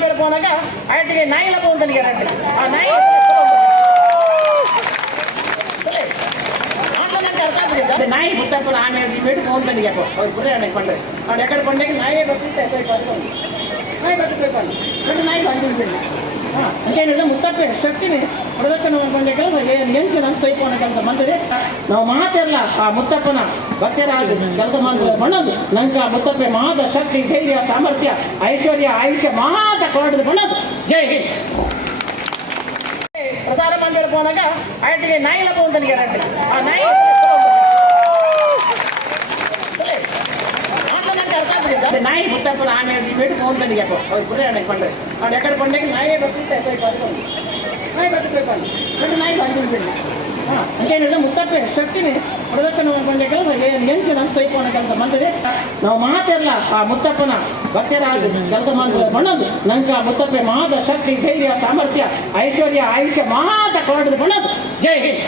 ಮಂದಿರ ಹೋದಾಗ ಆಟಿಗೆ ನಾಯಿ ಲಭ ಅಂತ ಗ್ಯಾರಂಟಿ ಆ ನಾಯಿ ನಾಯಿ ಮುತ್ತಪ್ಪನ ಆಮೇಲೆ ಬಿಟ್ಟು ಹೋಗ್ತಾನೆ ಅವ್ರು ಬುರ್ರೆ ಅನ್ಕೊಂಡ್ರೆ ಅವ್ರು ಎಕಡೆ ಕೊಂಡಾಗ ನಾಯೇ ಬರ್ತಿದ್ದೆ ನಾಯಿ ಬರ್ತಿರ್ಬೇಕು ನಾಯಿ ಬಂದಿದ್ದೀನಿ ಅಂತೇನಿಲ್ಲ ಮುತ್ತಪ್ಪೆ ಶಕ್ತಿನಿ ಪ್ರದರ್ಶನ ಮಾಡ್ಕೊಂಡೆ ಕೆಲಸ ನೆನ್ಸಿ ನಮ್ಮ ಸೈಪೋನ ಕೆಲಸ ಬಂದಿದೆ ನಾವು ಮಾತಿರಲ್ಲ ಆ ಮುತ್ತಪ್ಪನ ಭಕ್ತರ ಕೆಲಸ ಮಾಡಿದ್ರೆ ಬಣ್ಣದು ನಂಗೆ ಆ ಮುತ್ತಪ್ಪೆ ಮಾದ ಶಕ್ತಿ ಧೈರ್ಯ ಸಾಮರ್ಥ್ಯ ಐಶ್ವರ್ಯ ಆಯುಷ್ಯ ಮಾತ ಕೊರಡಿದ ಬಣ್ಣದು ಜೈ ಹಿಂದ್. ಪ್ರಸಾರ ಮಂದಿರ ಹೋದಾಗ ಆಟಿಗೆ ನಾಯಿ ಲಭ ಅಂತ ಗ್ಯಾರಂಟಿ ಆ ನಾಯಿ ನಾಯಿ ಮುತ್ತಪ್ಪನ ಆಮೇಲೆ ಬಿಟ್ಟು ಹೋಗ್ತಾನೆ ಅವ್ರು ಬುರ್ರೆ ಅನ್ಕೊಂಡ್ರೆ ಅವ್ರು ಎಕಡೆ ಕೊಂಡಾಗ ನಾಯೇ ಬರ್ತಿದ್ದೆ ನಾಯಿ ಬರ್ತಿರ್ಬೇಕು ನಾಯಿ ಬಂದಿದ್ದೀನಿ ಅಂತೇನಿಲ್ಲ ಮುತ್ತಪ್ಪೆ ಶಕ್ತಿನಿ ಪ್ರದರ್ಶನ ಮಾಡ್ಕೊಂಡೆ ಕೆಲಸ ನೆನ್ಸಿ ನಮ್ಮ ಸೈಪೋನ ಕೆಲಸ ಬಂದಿದೆ ನಾವು ಮಾತಿರಲ್ಲ ಆ ಮುತ್ತಪ್ಪನ ಭಕ್ತರ ಕೆಲಸ ಮಾಡಿದ್ರೆ ಬಣ್ಣದು ನಂಗೆ ಆ ಮುತ್ತಪ್ಪೆ ಮಾದ ಶಕ್ತಿ ಧೈರ್ಯ ಸಾಮರ್ಥ್ಯ ಐಶ್ವರ್ಯ ಆಯುಷ್ಯ ಮಾತ ಕೊರಡಿದ ಬಣ್ಣದು ಜೈ ಹಿಂದ್.